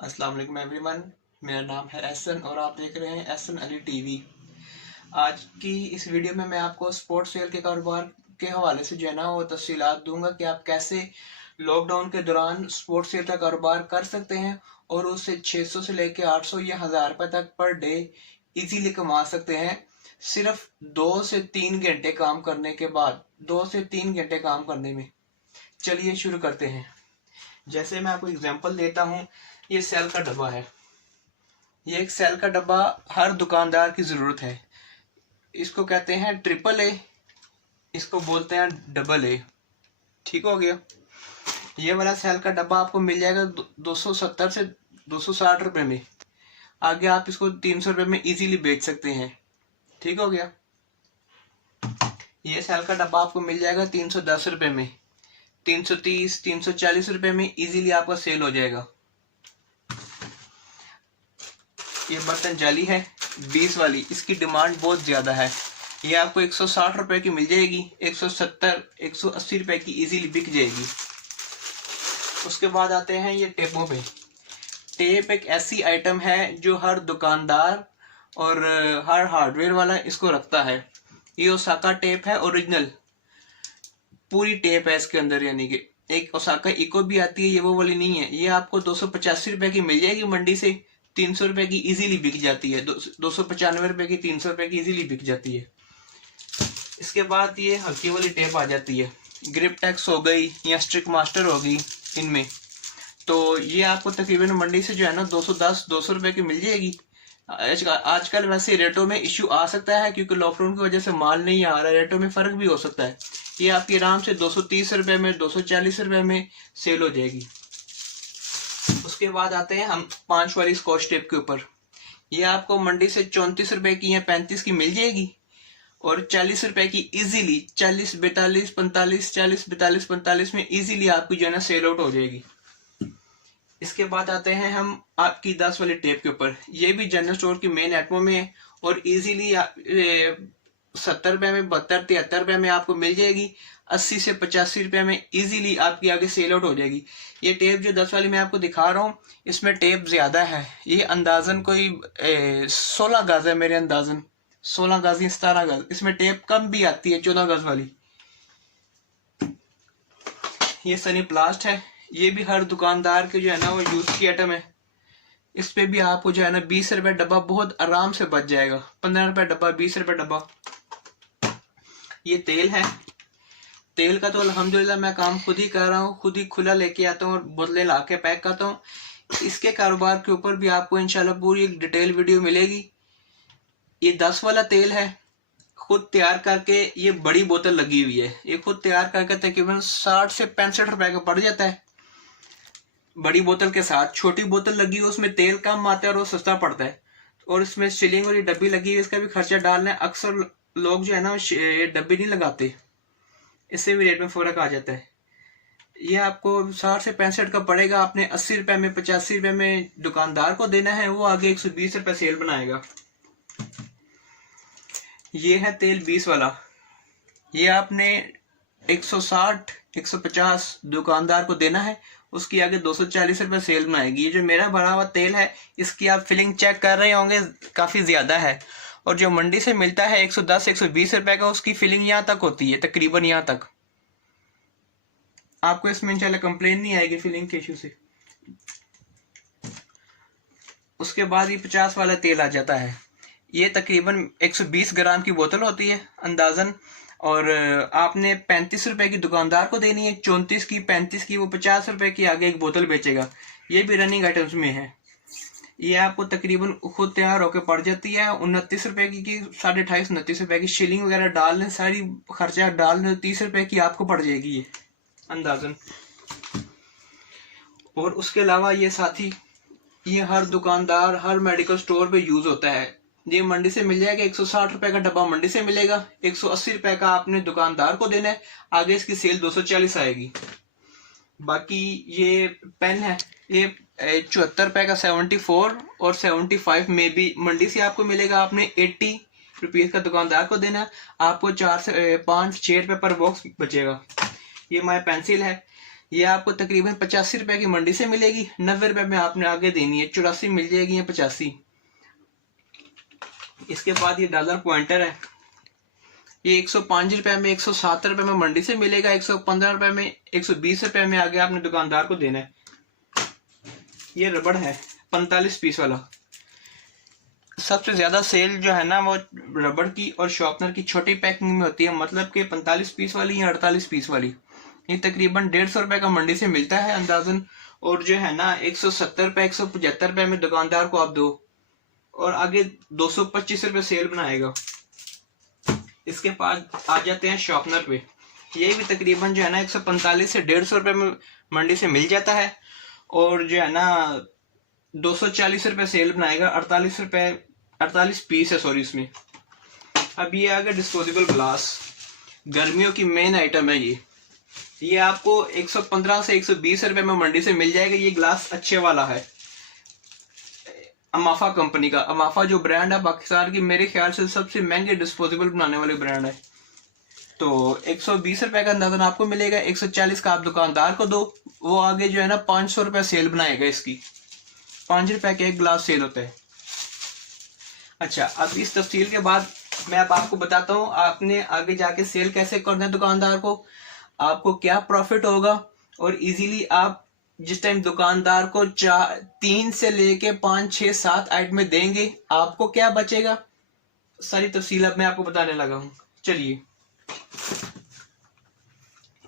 अस्सलाम वालेकुम एवरीवन। मेरा नाम है एहसन और आप देख रहे हैं एहसन अली टीवी। आज की इस वीडियो में मैं आपको स्पोर्ट्स वेयर के कारोबार के हवाले से जो है ना वो तफसीलात दूंगा कि आप कैसे लॉकडाउन के दौरान स्पोर्ट्स वेयर का कारोबार कर सकते हैं और उससे 600 से लेकर 800 या 1000 रुपये तक पर डे इजीली कमा सकते हैं। सिर्फ 2 से 3 घंटे काम करने के बाद 2 से 3 घंटे काम करने में। चलिए शुरू करते हैं। जैसे मैं आपको एग्जांपल देता हूँ, ये सेल का डब्बा है। ये एक सेल का डब्बा हर दुकानदार की ज़रूरत है। इसको कहते हैं ट्रिपल ए, इसको बोलते हैं डबल ए। ठीक हो गया। ये वाला सेल का डब्बा आपको मिल जाएगा 270 से 260 रुपये में। आगे आप इसको 300 रुपये में इजीली बेच सकते हैं। ठीक हो गया। ये सेल का डब्बा आपको मिल जाएगा 310 रुपये में, 330 340 रुपये में इजीली आपका सेल हो जाएगा। ये बर्तन जाली है 20 वाली, इसकी डिमांड बहुत ज़्यादा है। ये आपको 160 रुपये की मिल जाएगी, 170 180 रुपये की इजीली बिक जाएगी। उसके बाद आते हैं ये टेपों पे। टेप एक ऐसी आइटम है जो हर दुकानदार और हर हार्डवेयर वाला इसको रखता है। ये ओसाका टेप है, ओरिजिनल पूरी टेप है इसके अंदर, यानी कि एक ओसाका इको भी आती है, ये वो वाली नहीं है। ये आपको 285 रुपये की मिल जाएगी मंडी से, 300 रुपये की इजीली बिक जाती है। 295 रुपये की 300 रुपये की इजीली बिक जाती है। इसके बाद ये हल्की वाली टेप आ जाती है, ग्रिप टेक्स हो गई या स्ट्रिक मास्टर हो गई इनमें। तो ये आपको तकरीबन मंडी से जो है ना 210-200 रुपये की मिल जाएगी। आजकल वैसे रेटों में इश्यू आ सकता है क्योंकि लॉकडाउन की वजह से माल नहीं आ रहा है, रेटों में फ़र्क भी हो सकता है। ये आपकी आराम से 230 रुपये में, 240 रुपये में सेल हो जाएगी। उसके बाद आते हैं हम 5 वाली स्कॉच टेप के ऊपर। ये आपको मंडी से 34 रुपये की या 35 की मिल जाएगी और 40 रुपये की इजीली 40 42 45 40 42 45 में इजीली आपकी जो है ना सेल आउट हो जाएगी। इसके बाद आते हैं हम आपकी 10 वाली टेप के ऊपर। ये भी जनरल स्टोर की मेन आइटमों में है और इजीली 70 रुपये में, 72 73 रुपये में आपको मिल जाएगी। 80 से 85 रुपये में इजीली आपकी आगे सेल आउट हो जाएगी। ये टेप जो 10 वाली मैं आपको दिखा रहा हूँ, इसमें टेप ज़्यादा है। ये अंदाजन कोई 16 गज है, मेरे अंदाजन 16 गज या 17 गज। इसमें टेप कम भी आती है, 14 गज वाली। ये सनी प्लास्ट है, ये भी हर दुकानदार के जो है ना वो यूज की आइटम है। इस पे भी आपको जो है ना 20 रुपये डब्बा बहुत आराम से बच जाएगा। 15 रुपये डब्बा, 20 रुपये डब्बा। ये तेल है। तेल का तो अल्हम्दुलिल्लाह मैं काम खुद ही कर रहा हूँ, खुद ही खुला लेके आता हूँ और बोतलें ला के पैक करता हूँ। इसके कारोबार के ऊपर भी आपको इंशाल्लाह पूरी एक डिटेल वीडियो मिलेगी। ये 10 वाला तेल है, खुद तैयार करके, ये बड़ी बोतल लगी हुई है। ये खुद तैयार करके तकरीबन 60 से 65 रुपए का पड़ जाता है बड़ी बोतल के साथ। छोटी बोतल लगी हुई उसमें तेल कम आता है और वो सस्ता पड़ता है। और इसमें सीलिंग वाली डब्बी लगी हुई, इसका भी खर्चा डालना है। अक्सर लोग जो है ना डब्बी नहीं लगाते, इससे भी रेट में फर्क आ जाता है। ये आपको 60 से 65 का पड़ेगा। आपने 80 रुपये में, 85 रुपये में दुकानदार को देना है, वो आगे 120 रुपये सेल बनाएगा। ये है तेल 20 वाला। ये आपने 160 150 दुकानदार को देना है, उसकी आगे 240 रुपये सेल बनाएगी। ये जो मेरा भरा हुआ तेल है, इसकी आप फिलिंग चेक कर रहे होंगे, काफ़ी ज़्यादा है। और जो मंडी से मिलता है 110 120 रुपये का, उसकी फिलिंग यहाँ तक होती है, तकरीबन यहाँ तक। आपको इसमें इंशाल्लाह कंप्लेन नहीं आएगी फिलिंग के इशू से। उसके बाद ये 50 वाला तेल आ जाता है। ये तकरीबन 120 ग्राम की बोतल होती है अंदाजन, और आपने 35 रुपये की दुकानदार को देनी है, 34 की 35 की, वो 50 रुपये की आगे एक बोतल बेचेगा। ये भी रनिंग आइटम्स में है। ये आपको तकरीबन खुद तैयार होकर पड़ जाती है 29 रुपये की 28.5 29 रुपये की। शिलिंग वगैरह डाल लें, सारी खर्चा डाल लें, 30 रुपये की आपको पड़ जाएगी ये अंदाजन। और उसके अलावा ये साथी, ये हर दुकानदार, हर मेडिकल स्टोर पे यूज होता है। ये मंडी से मिल जाएगा, 160 रुपये का डब्बा मंडी से मिलेगा, 180 रुपये का आपने दुकानदार को देना है, आगे इसकी सेल 240 आएगी। बाकी ये पेन है, ये 74 रुपये का 74 और 75 में भी मंडी से आपको मिलेगा। आपने 80 रुपीज़ का दुकानदार को देना है, आपको 4 से 5 6 रुपये पर बॉक्स बचेगा। ये माय पेंसिल है, ये आपको तकरीबन 85 रुपए की मंडी से मिलेगी, 90 रुपए में आपने आगे देनी है, 84 मिल जाएगी या 85। इसके बाद ये डॉलर पॉइंटर है, ये 105 रुपए में, 107 रुपए में मंडी से मिलेगा, 115 रुपए में, 120 रुपए में आगे आपने दुकानदार को देना है। ये रबड़ है 45 पीस वाला। सबसे ज्यादा सेल जो है ना वो रबड़ की और शॉर्पनर की छोटी पैकिंग में होती है, मतलब कि 45 पीस वाली या 48 पीस वाली। ये तकरीबन 150 रुपए का मंडी से मिलता है अंदाजन, और जो है ना 170 रुपए 175 रुपए में दुकानदार को आप दो, और आगे 225 रुपए सेल बनाएगा। इसके बाद आ जाते हैं शॉर्पनर पे। ये भी तकरीबन जो है ना 145 से 150 रुपए में मंडी से मिल जाता है, और जो है ना 240 रुपए सेल बनाएगा। 48 पीस है सॉरी इसमें। अब ये आ गया डिस्पोजेबल ग्लास, गर्मियों की मेन आइटम है ये आपको 115 से 120 रुपए में मंडी से मिल जाएगा। ये ग्लास अच्छे वाला है, अमाफा कंपनी का। अमाफा जो ब्रांड है पाकिस्तान की मेरे ख्याल से सबसे महंगे डिस्पोजेबल बनाने वाले ब्रांड है। तो 120 रुपए का अंदाजन आपको मिलेगा, 140 का आप दुकानदार को दो, वो आगे जो है ना 500 रुपए सेल बनाएगा इसकी। 5 रुपए का एक ग्लास सेल होता है। अच्छा, अब इस तफसील के बाद मैं अब आपको बताता हूँ आपने आगे जाके सेल कैसे करना है दुकानदार को, आपको क्या प्रॉफिट होगा, और इजीली आप जिस टाइम दुकानदार को 3 से लेके 5, 6, 7 आइटम देंगे आपको क्या बचेगा, सारी तफसील अब मैं आपको बताने लगा हूँ। चलिए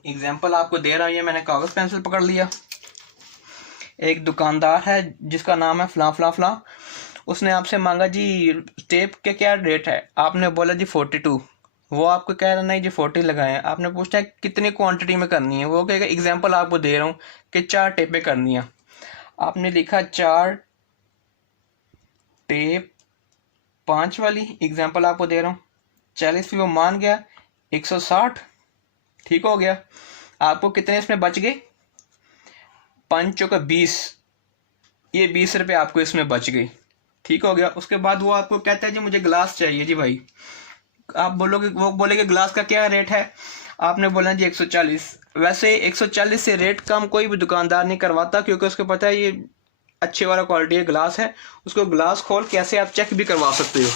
एग्जाम्पल आपको दे रहा हूँ, मैंने कागज पेंसिल पकड़ लिया। एक दुकानदार है जिसका नाम है फला फला फला, उसने आपसे मांगा जी टेप के क्या रेट है, आपने बोला जी 42। वो आपको कह रहा नहीं जी 40 लगाए। आपने पूछा है कितनी क्वांटिटी में करनी है, वो कहेगा एग्जांपल आपको दे रहा हूँ कि 4 टेपें करनी है। आपने लिखा 4 टेप 5 वाली, एग्जांपल आपको दे रहा हूँ 40 भी वो मान गया, 160 ठीक हो गया। आपको कितने इसमें बच गए, 5 चौका 20, ये 20 रुपये आपको इसमें बच गई, ठीक हो गया। उसके बाद वो आपको कहता है जी मुझे ग्लास चाहिए जी भाई, आप बोलोगे, वो बोलेगे ग्लास का क्या रेट है, आपने बोला जी 140। वैसे 140 से रेट कम कोई भी दुकानदार नहीं करवाता, क्योंकि उसको पता है ये अच्छे वाला क्वालिटी है ग्लास है। उसको ग्लास खोल के ऐसे आप चेक भी करवा सकते हो,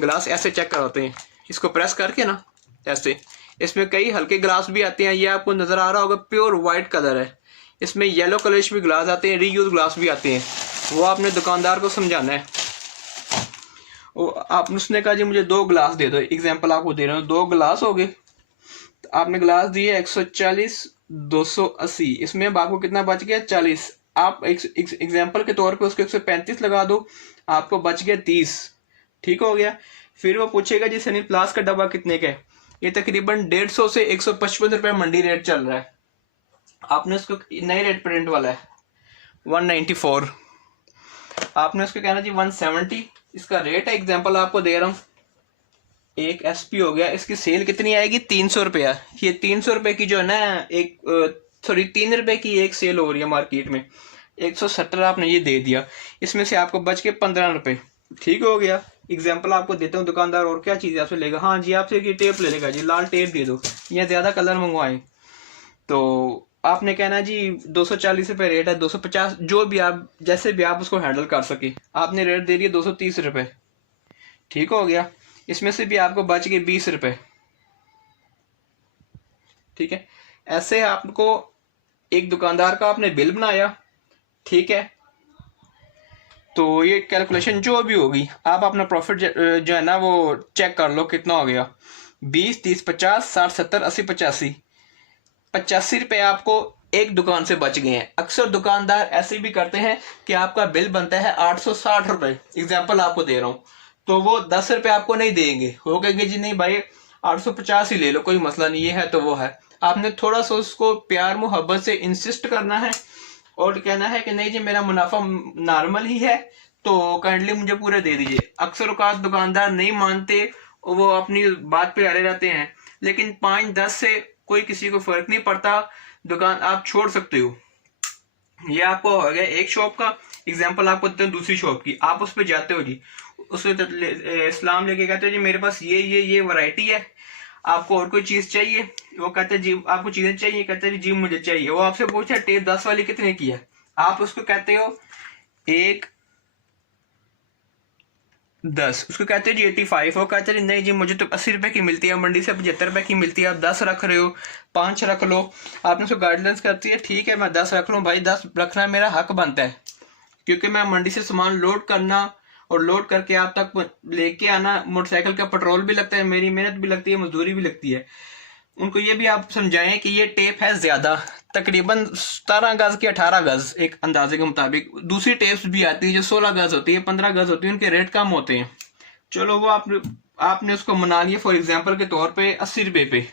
ग्लास ऐसे चेक करवाते हैं, इसको प्रेस करके ना ऐसे। इसमें कई हल्के ग्लास भी आते हैं, ये आपको नजर आ रहा होगा प्योर वाइट कलर है। इसमें येलो कलर भी ग्लास आते हैं, रीयूज ग्लास भी आते हैं, वो आपने दुकानदार को समझाना है। आप उसने कहा जी मुझे 2 ग्लास दे दो, एग्जांपल आपको दे रहा हूँ 2 ग्लास हो गए। तो आपने ग्लास दिए 140 280, इसमें अब आपको कितना बच गया 40। आप एग्जांपल के तौर पे उसको 135 लगा दो, आपको बच गया 30, ठीक हो गया। फिर वो पूछेगा जी सनी प्लास का डब्बा कितने का है, ये तकरीबन 150 से 155 रुपए मंडी रेट चल रहा है। आपने उसको नए रेट प्रिंट वाला है 194, आपने उसको कहना जी 170 इसका रेट है, एग्जांपल आपको दे रहा हूँ। एक एसपी हो गया, इसकी सेल कितनी आएगी 300 रुपया। ये 300 रुपए की जो है ना एक 3 रुपए की एक सेल हो रही है मार्केट में, 170 आपने ये दे दिया, इसमें से आपको बच के 15 रुपए, ठीक हो गया। एग्जाम्पल आपको देता हूँ, दुकानदार और क्या चीज़ आपसे लेगा, हाँ जी आपसे ये टेप ले लेगा जी, लाल टेप दे दो या ज़्यादा कलर मंगवाएं, तो आपने कहना जी 240 रुपये रेट है, 250 जो भी आप जैसे भी आप उसको हैंडल कर सके, आपने रेट दे दिया 230 रुपये, ठीक हो गया। इसमें से भी आपको बच गए 20 रुपये, ठीक है। ऐसे आपको एक दुकानदार का आपने बिल बनाया, ठीक है। तो ये कैलकुलेशन जो भी होगी आप अपना प्रॉफिट जो है ना वो चेक कर लो कितना हो गया, 20 30 50 60 70 80 85, 85 रुपए आपको एक दुकान से बच गए हैं। अक्सर दुकानदार ऐसे भी करते हैं कि आपका बिल बनता है 860 रुपए, एग्जाम्पल आपको दे रहा हूँ, तो वो 10 रुपए आपको नहीं देंगे, वो कहेंगे जी नहीं भाई 850 ही ले लो, कोई मसला नहीं, ये है तो वो है। आपने थोड़ा सा उसको प्यार मोहब्बत से इंसिस्ट करना है और कहना है कि नहीं जी मेरा मुनाफा नॉर्मल ही है, तो काइंडली मुझे पूरे दे दीजिए। अक्सर औकात दुकानदार नहीं मानते, वो अपनी बात पे अड़े रहते हैं, लेकिन 5-10 से कोई किसी को फर्क नहीं पड़ता, दुकान आप छोड़ सकते हो। ये आपको हो गया एक शॉप का एग्जांपल, आपको देते हैं दूसरी शॉप की। आप उस पर जाते हो जी, उसमें इस्लाम लेके कहते हो जी मेरे पास ये वैरायटी है, आपको और कोई चीज चाहिए, वो कहते हैं जी आपको चीजें चाहिए, कहते हैं जी मुझे चाहिए। वो आपसे पूछे टेप 10 वाली कितने की है, आप उसको कहते हो 1 10, उसको कहते हैं जी 85। वो कहते हैं नहीं जी मुझे तो 80 रुपए की मिलती है, मंडी से 75 रुपए की मिलती है, आप 10 रख रहे हो, 5 रख लो। आपने उसको गाइडलाइंस करती है ठीक है मैं 10 रख लूँ, भाई 10 रखना मेरा हक बनता है, क्योंकि मैं मंडी से सामान लोड करना और लोड करके आप तक लेके आना, मोटरसाइकिल का पेट्रोल भी लगता है, मेरी मेहनत भी लगती है, मजदूरी भी लगती है। उनको ये भी आप समझाएं कि ये टेप है ज्यादा, तकरीबन 17 गज की 18 गज एक अंदाजे के मुताबिक। दूसरी टेप्स भी आती है जो 16 गज होती है, 15 गज होती है, उनके रेट कम होते हैं। चलो वो आपने उसको मना लिया फॉर एग्जाम्पल के तौर पे 80 रुपए पे,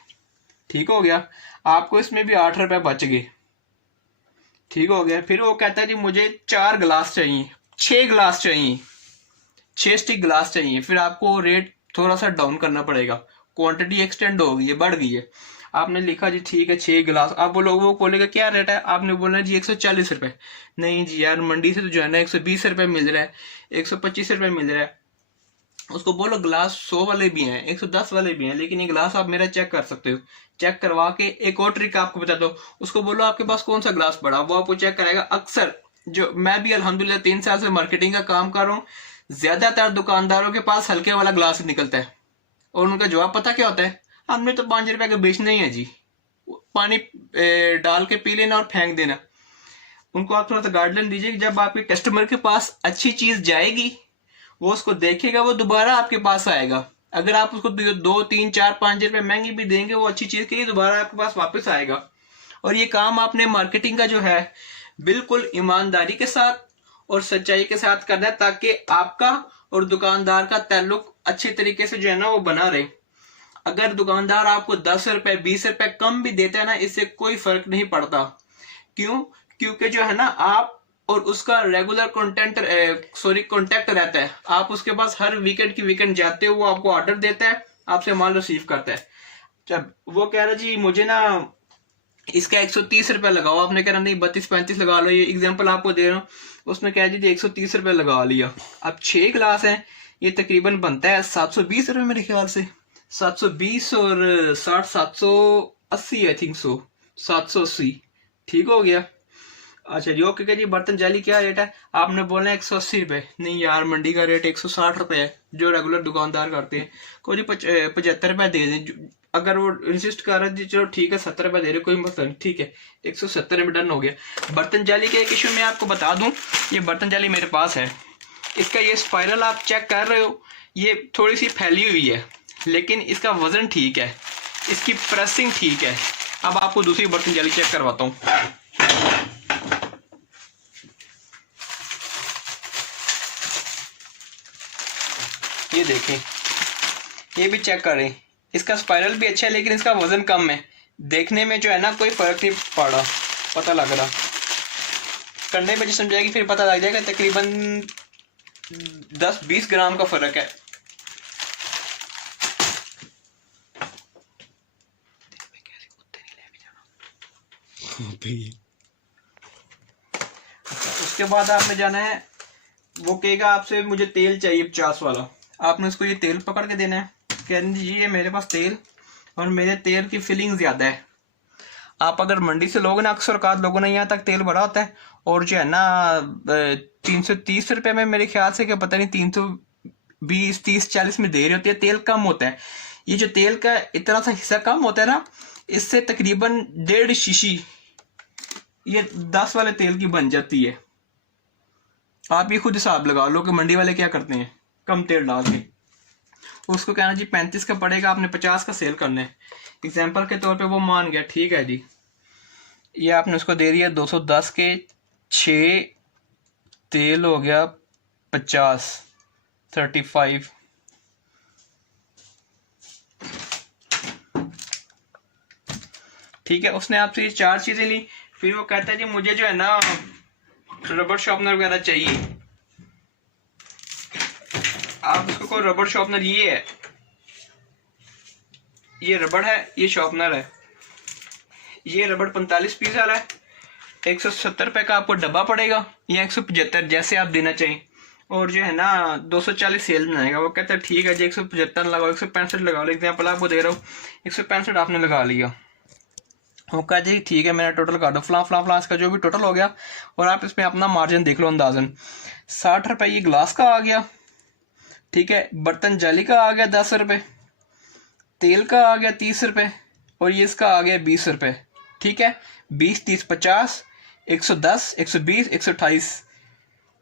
ठीक हो गया, आपको इसमें भी 8 रुपए बच गए, ठीक हो गया। फिर वो कहता है जी मुझे 4 गिलास चाहिए, 6 गिलास चाहिए, 6 स्टिक गिलास चाहिए, फिर आपको रेट थोड़ा सा डाउन करना पड़ेगा, क्वांटिटी एक्सटेंड हो गई है, बढ़ गई है। आपने लिखा जी ठीक है 6 गिलास, आप बोलो वो बोलेगा क्या रेट है, आपने बोलना जी 140 रुपए, नहीं जी यार मंडी से तो जो है ना 120 रुपए मिल रहा है, 125 रुपए मिल रहा है। उसको बोलो गिलास 100 वाले भी हैं, 110 वाले भी हैं, लेकिन ये गिलास आप मेरा चेक कर सकते हो, चेक करवा के एक और ट्रिक आपको बता दो, उसको बोलो आपके पास कौन सा गिलास पड़ा, वो आपको चेक कराएगा। अक्सर जो मैं भी अल्हम्दुलिल्लाह 3 साल से मार्केटिंग का काम कर रहा हूँ, ज्यादातर दुकानदारों के पास हल्के वाला गिलास निकलता है, और उनका जवाब पता क्या होता है, हमने तो 5 रुपए का बेचना ही है जी, पानी डाल के पी लेना और फेंक देना। उनको आप थोड़ा सा गाइडलाइन दीजिए कि जब आपके कस्टमर के पास अच्छी चीज जाएगी, वो उसको देखेगा, वो दोबारा आपके पास आएगा। अगर आप उसको 2 3 4 5 रुपए महंगी भी देंगे, वो अच्छी चीज के लिए दोबारा आपके पास वापस आएगा। और ये काम आपने मार्केटिंग का जो है बिल्कुल ईमानदारी के साथ और सच्चाई के साथ करना है, ताकि आपका और दुकानदार का ताल्लुक अच्छे तरीके से जो है ना वो बना रहे। अगर दुकानदार आपको 10 रुपए 20 रुपए कम भी देता है ना, इससे कोई फर्क नहीं पड़ता। क्यों? क्योंकि जो है ना आप और उसका रेगुलर कॉन्टेक्ट रहता है, आप उसके पास हर वीकेंड की वीकेंड जाते हो, वो आपको ऑर्डर देता है, आपसे माल रिसीव करता है। जब वो कह रहा जी मुझे ना इसका 130 रुपए लगाओ, आपने कह रहा नहीं 32-35 लगा लो, ये एग्जांपल आपको दे रहा हूँ, उसने कह दी 130 रुपए लगा लिया। अब 6 गिलास हैं, ये तकरीबन बनता है 720 रुपए मेरे ख्याल से, 720 और 60 780 आई थिंक सो, 780, ठीक हो गया। अच्छा जी ओके जी। बर्तन जाली क्या रेट है, आपने बोलना 180 रुपए, नहीं यार मंडी का रेट 160 रुपए है जो रेगुलर दुकानदार करते हैं, कोई 75 रुपए दे दें। अगर वो इंसिस्ट कर रहे चलो ठीक है 70 रुपए दे रहे, कोई मसला नहीं, ठीक है 170 में डन हो गया। बर्तन जाली के एक इशू में आपको बता दूं, ये बर्तन जाली मेरे पास है, इसका ये स्पाइरल आप चेक कर रहे हो, ये थोड़ी सी फैली हुई है, लेकिन इसका वजन ठीक है, इसकी प्रेसिंग ठीक है। अब आपको दूसरी बर्तन जाली चेक करवाता हूँ। ये देखें, ये भी चेक करें, इसका स्पाइरल भी अच्छा है, लेकिन इसका वजन कम है, देखने में जो है ना कोई फर्क नहीं पड़ा, पता लग रहा, करने में जो समझाएगी फिर पता लग जाएगा, तकरीबन 10-20 ग्राम का फर्क है। उसके बाद आपने जाना है, वो कहेगा आपसे मुझे तेल चाहिए 50 वाला, आपने उसको ये तेल पकड़ के देना है, कहने दीजिए ये मेरे पास तेल और मेरे तेल की फिलिंग ज्यादा है। आप अगर मंडी से लोगे ना, अक्सर औकात लोगों ने यहाँ तक तेल भरा होता है, और जो है ना 330 रुपए में मेरे ख्याल से, क्या पता नहीं 320 30-40 में दे रही होती है, तेल कम होता है। ये जो तेल का इतना सा हिस्सा कम होता है ना, इससे तकरीबन 1.5 शीशी ये 10 वाले तेल की बन जाती है। आप ये खुद हिसाब लगा लो कि मंडी वाले क्या करते हैं, कम तेल डाल के उसको कहना जी 35 का पड़ेगा, आपने 50 का सेल करना है, एग्जाम्पल के तौर पे वो मान गया, ठीक है जी, ये आपने उसको दे दिया 210 के 6, तेल हो गया 50, 35, ठीक है। उसने आपसे ये 4 चीजें ली, फिर वो कहता है जी मुझे जो है ना रबर शॉर्पनर वगैरह चाहिए, आप उसको को रबर शॉर्पनर, ये है, ये रबड़ है, ये शॉर्पनर है, ये रबड़ 45 पीस वाला है, 170 रुपए का आपको डब्बा पड़ेगा, या 175 जैसे आप देना चाहिए, और जो है ना 240 सेल बनाएगा। वो कहता है ठीक है जी 175 लगाओ, 165 लगाओ, एग्जाम्पल आपको दे रहा हूँ, 165 आपने लगा लिया, वो कहा जी ठीक है मेरा टोटल कर दो फलां फलां फलां, इसका जो भी टोटल हो गया, और आप इसमें अपना मार्जिन देख लो अंदाजन। 60 रुपये ये ग्लास का आ गया, ठीक है। बर्तन जाली का आ गया 10 रुपये, तेल का आ गया 30 रुपये, और ये इसका आ गया 20 रुपये, ठीक है। 20 30 50, 110 120 128,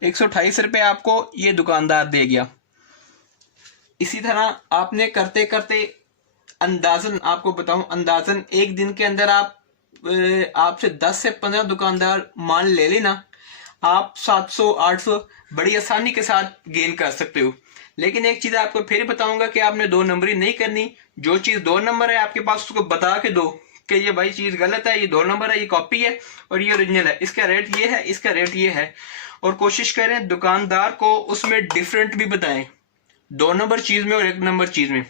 128 रुपये आपको ये दुकानदार दे गया। इसी तरह आपने करते करते अंदाजन आपको बताऊं, अंदाजन एक दिन के अंदर आपसे 10 से 15 दुकानदार माल ले लेना, आप 700 800 बड़ी आसानी के साथ गेन कर सकते हो। लेकिन एक चीज आपको फिर बताऊंगा कि आपने 2 नंबरी नहीं करनी। जो चीज 2 नंबर है आपके पास उसको बता के दो कि ये भाई चीज गलत है, ये 2 नंबर है, ये कॉपी है और ये ओरिजिनल है, इसका रेट ये है, इसका रेट ये है। और कोशिश करें दुकानदार को उसमें डिफरेंट भी बताएं, 2 नंबर चीज में और 1 नंबर चीज में।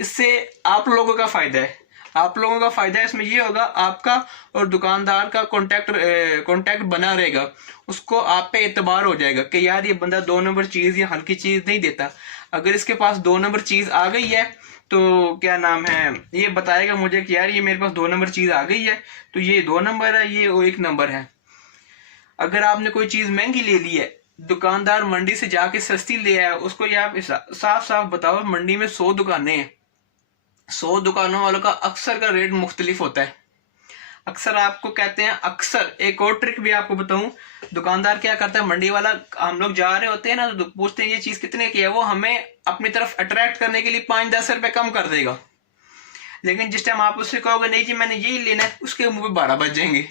इससे आप लोगों का फायदा है, आप लोगों का फायदा है। इसमें ये होगा आपका और दुकानदार का कांटेक्ट बना रहेगा, उसको आप पे एतबार हो जाएगा कि यार ये बंदा 2 नंबर चीज या हल्की चीज नहीं देता। अगर इसके पास 2 नंबर चीज आ गई है तो क्या नाम है, ये बताएगा मुझे कि यार ये मेरे पास 2 नंबर चीज आ गई है, तो ये 2 नंबर है, ये 1 नंबर है। अगर आपने कोई चीज महंगी ले ली है, दुकानदार मंडी से जाके सस्ती ले आया, उसको ये आप साफ साफ बताओ मंडी में 100 दुकानें हैं, 100 दुकानों वालों का अक्सर का रेट मुख्तलिफ होता है। अक्सर आपको कहते हैं, अक्सर एक और ट्रिक भी आपको बताऊं, दुकानदार क्या करता है, मंडी वाला हम लोग जा रहे होते हैं ना तो पूछते हैं ये चीज कितने की है, वो हमें अपनी तरफ अट्रैक्ट करने के लिए 5-10 रुपए कम कर देगा। लेकिन जिस टाइम आप उससे कहोगे नहीं जी मैंने यही लेना है, उसके मुंह पे 12 बज जाएंगे,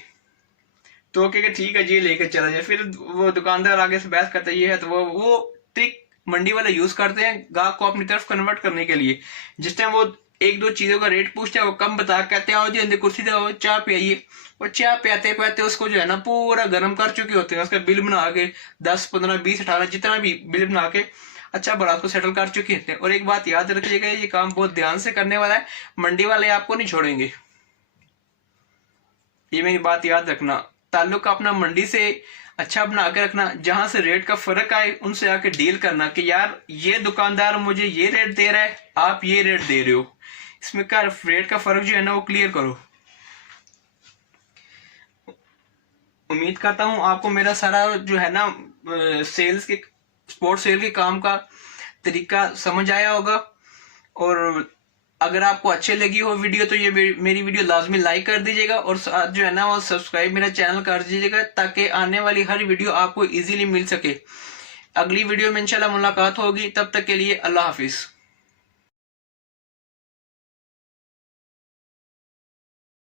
तो कहेगा ठीक है जी लेकर चला जाए। फिर वो दुकानदार आगे से बहस करता है ये है, तो वो ट्रिक मंडी वाले यूज करते हैं ग्राहक को अपनी तरफ कन्वर्ट करने के लिए। जिस टाइम वो 1-2 चीजों का रेट पूछते हैं, वो कम बता कहते हैं आओ जी अंदर कुर्सी दे चाय पियाइए, और चाय पियाते पियाते उसको जो है ना पूरा गर्म कर चुके होते हैं, उसका बिल बना के 10 15 20 18 जितना भी बिल बना के अच्छा बड़ा उसको सेटल कर चुके होते हैं। और एक बात याद रखिएगा, ये काम बहुत ध्यान से करने वाला है, मंडी वाले आपको नहीं छोड़ेंगे, ये मेरी बात याद रखना। ताल्लुक अपना मंडी से अच्छा बना के रखना, जहां से रेट का फर्क आए उनसे आके डील करना कि यार ये दुकानदार मुझे ये रेट दे रहा है, आप ये रेट दे रहे हो, इसमें का रेट का फर्क जो है ना वो क्लियर करो। उम्मीद करता हूं आपको मेरा सारा जो है ना सेल्स के स्पोर्ट सेल के काम का तरीका समझ आया होगा। और अगर आपको अच्छे लगी हो वीडियो तो ये मेरी वीडियो लाजमी लाइक कर दीजिएगा, और साथ जो है ना वो सब्सक्राइब मेरा चैनल कर दीजिएगा, ताकि आने वाली हर वीडियो आपको इजीली मिल सके। अगली वीडियो में इंशाल्लाह मुलाकात होगी, तब तक के लिए अल्लाह हाफिज।